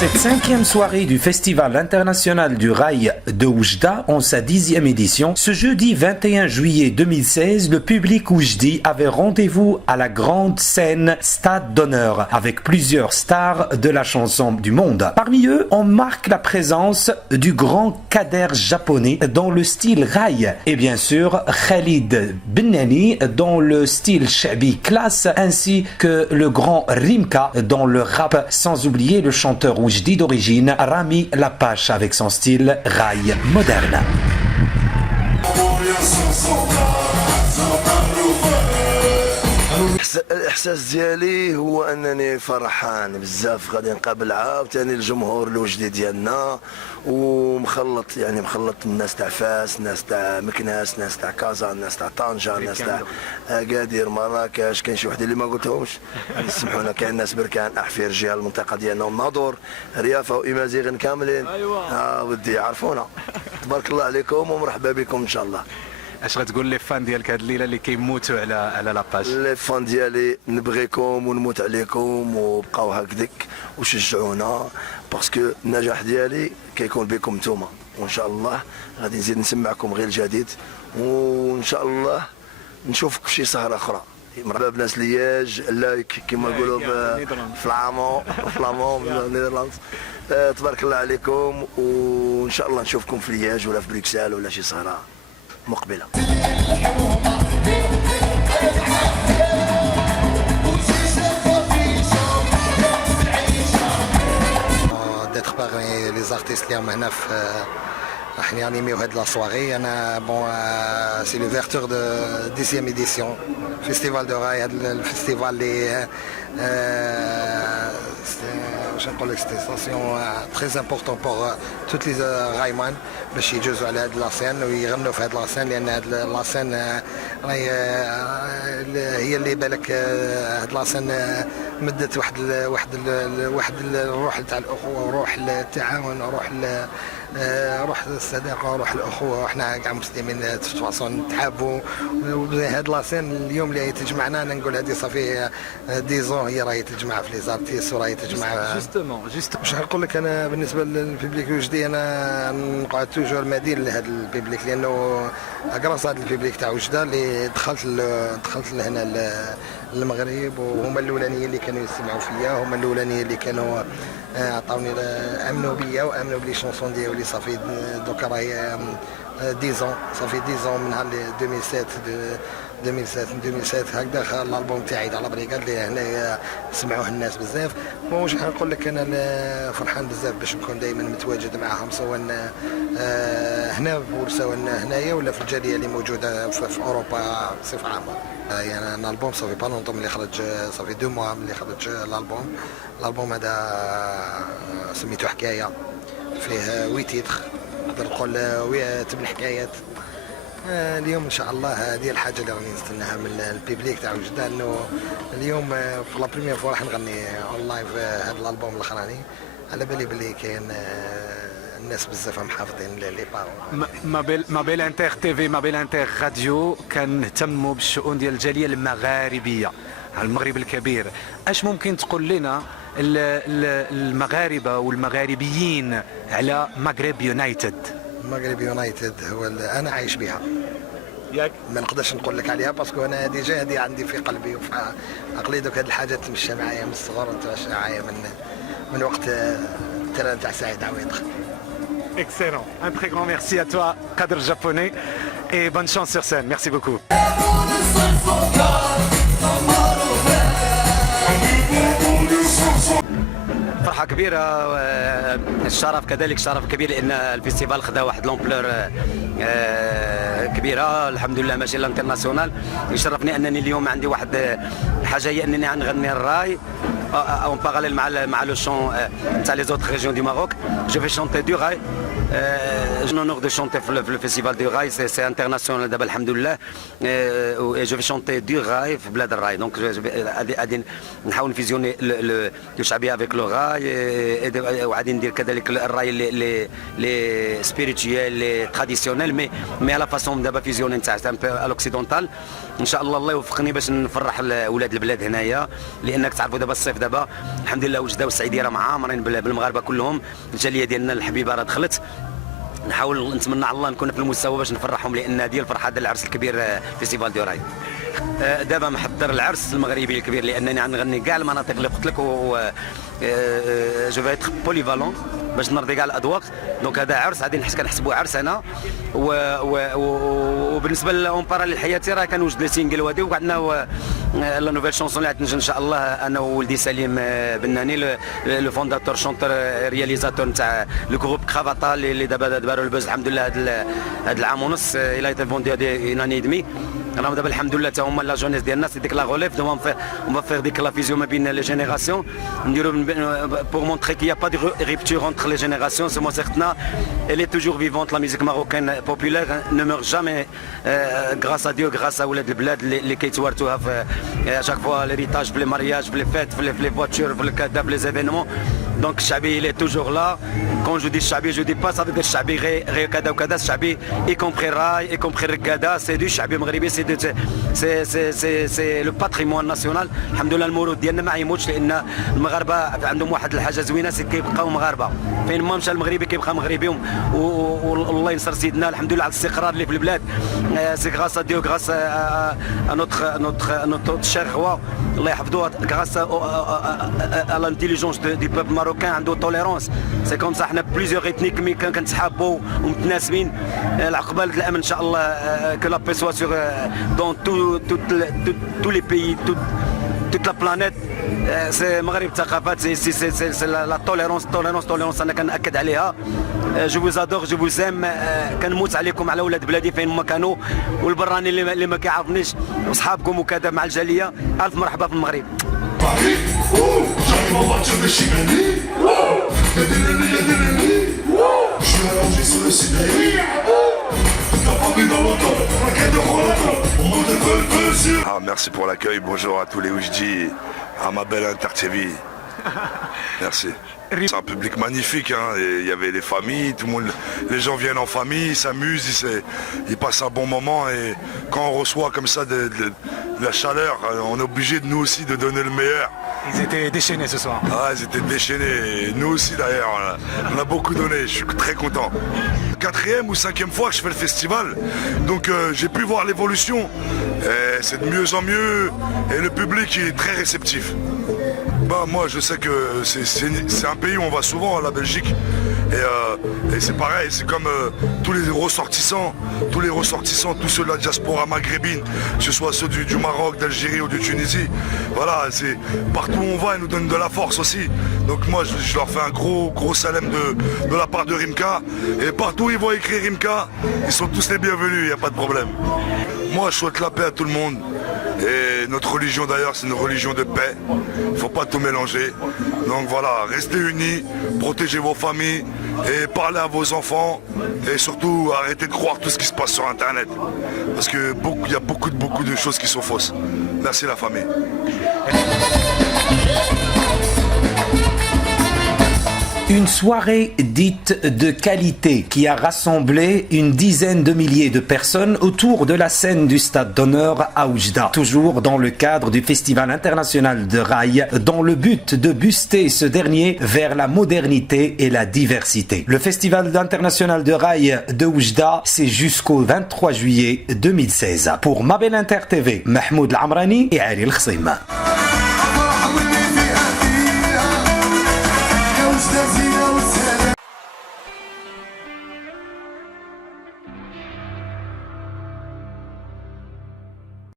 Cette cinquième soirée du Festival international du rail de Oujda, en sa 10e édition, ce jeudi 21 juillet 2016, le public oujdi avait rendez-vous à la grande scène Stade d'honneur avec plusieurs stars de la chanson du monde. Parmi eux, on marque la présence du grand Kader japonais dans le style rail et bien sûr Khalid Bennani dans le style shabi classe ainsi que le grand Rimka dans le rap, sans oublier le chanteur oujdi d'origine Rami Lapache avec son style rail moderne. الاحساس ديالي هو انني فرحان بزاف غادي نقابل عاوتاني الجمهور الوجدي ديالنا ومخلط يعني مخلط الناس تاع فاس، ناس تاع مكناس، ناس تاع كازا، ناس تاع طنجة، ناس تاع اكادير، مراكش، كاين شي وحده اللي ما قلتهمش يسمحونا، كاين ناس بركان، احفير، جهه المنطقه ديالنا، ناظور، ريافه وامازيغ كاملين. ودي يعرفونا. تبارك الله عليكم ومرحبا بكم ان شاء الله. اش غتقول لي فان ديالك هاد الليله اللي كيموتوا على لاباج؟ لي فان ديالي نبغيكم ونموت عليكم وبقاو هكذاك وشجعونا باسكو النجاح ديالي كيكون بكم نتوما، وان شاء الله غادي نزيد نسمعكم غير الجديد وان شاء الله نشوفك في شي سهره اخرى. مرحبا بناس لياج لايك كما نقولوا فلامون نيدرلاند. تبارك الله عليكم وان شاء الله نشوفكم في لياج ولا في بروكسل ولا شي سهره مقبلة. d'être parmi les artistes اللي هم هنا في راح نانيميو هاد لا سواري. انا بون سي لوفيرتور دو 10e édition فيستيفال دو راي. هاد الفيستيفال اللي باش نقول لك سيتي ستاسيون تري امبورطون بور توت لي رايمان باش يجوزوا على هاد لاسين ويغنوا في هاد لاسين، لان هاد لاسين راهي هي اللي بالك هاد لاسين مدت واحد الروح تاع الاخوه وروح التعاون روح الصداقه وروح الاخوه، وحنا كاع مسلمين تواصلوا نتحابوا. هاد لاسين اليوم اللي تجمعنا نقول هذه صافي 10 هي راهي تجمع في لي زارتيست وراهي تجمع جوستومون. باش نقول لك انا بالنسبه للبيبليك وجدي انا نقعد توجور مدين لهذا البيبليك، لانه اكراس هذا البيبليك تاع وجده اللي دخلت لهنا المغرب، وهما الاولانيين اللي كانوا يسمعوا فيا، هما الاولانيين اللي كانوا عطاوني امنوا بيا وامنوا بلي شونسون ديالي. صافي دوكا راهي 10 صافي 10 من نهار 2007 هكذا الالبوم تاعي تاع البريكاد اللي هنا سمعوه الناس بزاف. واش نقول لك انا فرحان بزاف باش نكون دائما متواجد معاهم، سواء هنا في بورصه ولا هنايا ولا في الجاليه اللي موجوده في اوروبا بصفه عامه. يعني انا الالبوم صافي بالونطوم اللي خرج، صافي 2 موا اللي خرج الالبوم هذا سميتو حكايه، فيه 8 تيتر نقدر نقول 8 حكايات. اليوم ان شاء الله هذه الحاجه اللي راني نستناها من البيبليك تاع وجده، انه اليوم في لا بريمير فوا راح نغني اون لايف هذا الالبوم الاخراني. على بالي بلي كاين الناس بزاف محافظين لي بارون. ما بين انتر تي في ما بين انتر راديو كنهتموا بالشؤون ديال الجاليه المغاربيه على المغرب الكبير. اش ممكن تقول لنا المغاربه والمغاربيين على مغرب يونايتد؟ مغرب يونايتد هو انا عايش بها، ياك ما نقدرش نقول لك عليها باسكو انا ديجا هذه عندي في قلبي وفي عقلي. دوك هاد الحاجه تمشى معايا من الصغر وتمشى معايا من وقت التران تاع سعيد عويض. Excellent. Un très grand merci à toi, Kader japonais, et bonne chance sur scène. Merci beaucoup. فرحة كبيرة، الشرف كذلك شرف كبير، لأن الفيستيفال خدا واحد لومبلور كبيرة الحمد لله ماشي الانترناسيونال. يشرفني أنني اليوم عندي واحد الحاجة هي أنني غنغني الراي اون باراليل مع لو شون تاع لي زوتر ريجيون دو ماروك. جو في شونتي دو راي J'ai l'honneur de chanter pour le festival du rail, c'est international d'abord, alhamdoulilah. Et je vais chanter du rail, Blad Rail. Donc je vais نحاول نفيزيوني الشعبيه avec le rail وغادي ندير كذلك الراي لي سبيريتويال لي تراديسيونيل مي على فاسون دابا فيزيوني نتاع الاوكسيدونتال. ان شاء الله الله يوفقني باش نفرح اولاد البلاد هنايا، لانك تعرفوا دابا الصيف دابا الحمد لله وجده والسعيديه راه معامرين بالمغاربه كلهم. الجاليه ديالنا الحبيبه راه دخلت، نحاول نتمنى على الله نكون في المستوى باش نفرحهم، لان هذه الفرحه ديال العرس الكبير فيستيفال دو راي. دابا محضر العرس المغربي الكبير لانني غنغني كاع المناطق اللي قلت لك، و جو في اتر بوليفالون باش نرضي كاع الاذواق. دونك هذا عرس غادي كنحسبوه عرس انا، وبالنسبه لون باراليل حياتي راه كنوجد لي سينجل وهادي، وعندنا لا نوفيل شونسون اللي غتنزل ان شاء الله انا وولدي سليم بناني لو فونداتور شونتور رياليزاتور نتاع لو جروب كرافاتا اللي دابا داروا البوز الحمد لله هذا العام ونص الى ايت فوندي هادي اناني دمي. راهم دابا الحمد لله تا هما لا جونيس ديالنا سي ديك لا غوليف دو اون فير ديك لا فيزيون ما بين لي جينيراسيون نديرو pour montrer qu'il n'y a pas de rupture entre les générations. C'est moi certain, elle est toujours vivante, la musique marocaine populaire ne meurt jamais, grâce à Dieu, grâce à Ouled Bled, les Keitouartouha, à chaque fois l'héritage, les mariages, les fêtes, les voitures, les cadavres, les événements. Donc Chabi il est toujours là. Quand je dis Chabi, je dis pas ça veut dire Chabi Kada ou Kada, Chabi y compris Rai, y compris Rikada, c'est du Chabi Maghribi, c'est le patrimoine national. Alhamdoulilah المولود ديالنا ما يموتش، لان المغاربه عندهم واحد الحاجه زوينه سي كيبقاو مغاربه، فين ما مشى المغربي كيبقى مغربي. والله ينصر سيدنا الحمد لله على الاستقرار اللي في البلاد. سي غراس ا ديو غراس ا نوتر شير روا الله يحفظوه، غراس ا لانتيليجونس دي بوبل ماروكان عنده توليرونس. سي كوم سا حنا بليزيور اثنيك مي كنتحابوا ومتناسبين. العقبال الامن ان شاء الله كو لا بي سوا سور دون تو لي بيي toute la planète. C'est Maghreb Thaqafat, c'est la tolérance أنا كنأكد عليها. Je vous adore, je vous aime. كنموت عليكم على ولاد بلادي فين ما كانوا، والبراني اللي ما كيعرفنيش وصحابكم وكذا مع الجالية. ألف مرحبا في المغرب. Ah, merci pour l'accueil, bonjour à tous les Oujdi, à ma belle Inter TV. Merci. C'est un public magnifique, hein. Il y avait les familles, tout le monde, les gens viennent en famille, ils s'amusent, ils passent un bon moment, et quand on reçoit comme ça de la chaleur, on est obligé de nous aussi de donner le meilleur. Ils étaient déchaînés ce soir. Ah, ils étaient déchaînés, et nous aussi d'ailleurs, on a beaucoup donné, je suis très content. 4e ou 5e fois que je fais le festival, donc j'ai pu voir l'évolution, c'est de mieux en mieux, et le public est très réceptif. Bah, moi je sais que c'est un pays où on va souvent, la Belgique, et c'est pareil, c'est comme tous les ressortissants, tous ceux de la diaspora maghrébine, que ce soit ceux du Maroc, d'Algérie ou de Tunisie, voilà, c'est partout où on va, ils nous donnent de la force aussi. Donc moi je leur fais un gros salem de la part de Rimka, et partout où ils voient écrit Rimka, ils sont tous les bienvenus, il n'y a pas de problème. Moi je souhaite la paix à tout le monde, et notre religion d'ailleurs c'est une religion de paix, il ne faut pas tout mélanger. Donc voilà, restez unis, protégez vos familles et parlez à vos enfants, et surtout arrêtez de croire tout ce qui se passe sur internet, parce que il y a beaucoup de choses qui sont fausses. Merci la famille. Une soirée dite de qualité qui a rassemblé une dizaine de milliers de personnes autour de la scène du stade d'honneur à Oujda, toujours dans le cadre du Festival international de rail, dans le but de booster ce dernier vers la modernité et la diversité. Le Festival international de rail de Oujda, c'est jusqu'au 23 juillet 2016. Pour Ma Belle Inter TV, Mahmoud Lamrani et Ali Khsima.